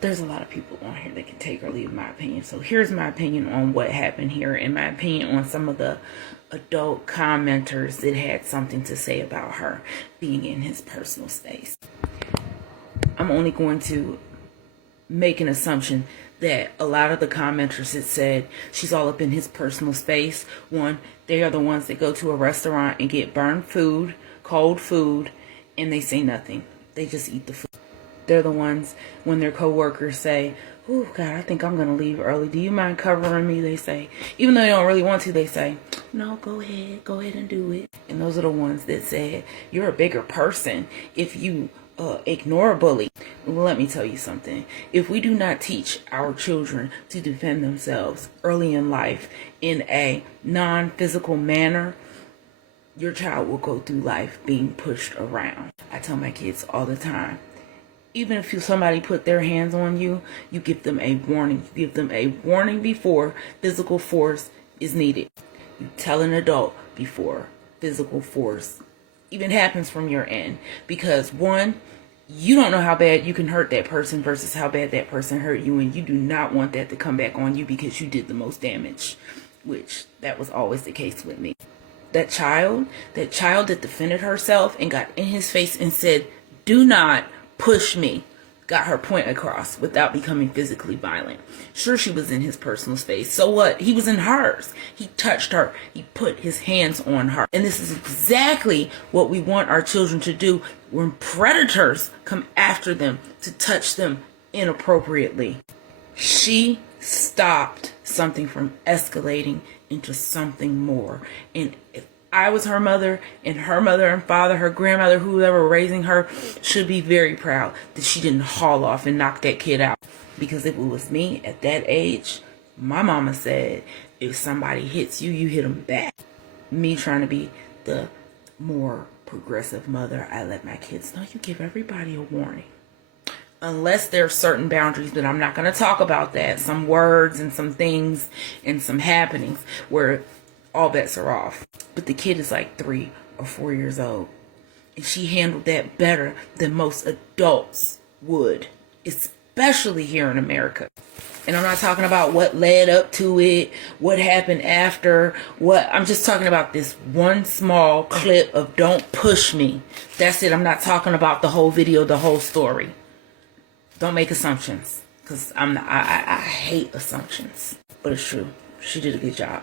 there's a lot of people on here that can take or leave my opinion. So here's my opinion on what happened here, and my opinion on some of the adult commenters that had something to say about her being in his personal space. I'm only going to make an assumption that a lot of the commenters that said she's all up in his personal space, one, they are the ones that go to a restaurant and get burned food, cold food, and they say nothing. They just eat the food. They're the ones when their coworkers say, "Oh God, I think I'm gonna leave early. Do you mind covering me?" They say, even though they don't really want to, they say, "No, go ahead and do it." And those are the ones that said, "You're a bigger person if you ignore a bully." Let me tell you something. If we do not teach our children to defend themselves early in life in a non-physical manner, your child will go through life being pushed around. I tell my kids all the time, even if somebody put their hands on you, you give them a warning. You give them a warning before physical force is needed. You tell an adult before physical force even happens from your end. Because one, you don't know how bad you can hurt that person versus how bad that person hurt you, and you do not want that to come back on you because you did the most damage, which that was always the case with me. That child that defended herself and got in his face and said, "Do not push me," got her point across without becoming physically violent. Sure, she was in his personal space. So what? He was in hers. He touched her. He put his hands on her. And this is exactly what we want our children to do when predators come after them to touch them inappropriately. She stopped something from escalating into something more. And if I was her mother, and her mother and father, her grandmother, whoever raising her, should be very proud that she didn't haul off and knock that kid out. Because if it was me at that age, my mama said, if somebody hits you, you hit them back. Me trying to be the more progressive mother, I let my kids know, you give everybody a warning. Unless there are certain boundaries, but I'm not going to talk about that. Some words and some things and some happenings where all bets are off. But the kid is like 3 or 4 years old. And she handled that better than most adults would. Especially here in America. And I'm not talking about what led up to it, what happened after, I'm just talking about this one small clip of "don't push me." That's it. I'm not talking about the whole video, the whole story. Don't make assumptions. Because I hate assumptions. But it's true. She did a good job.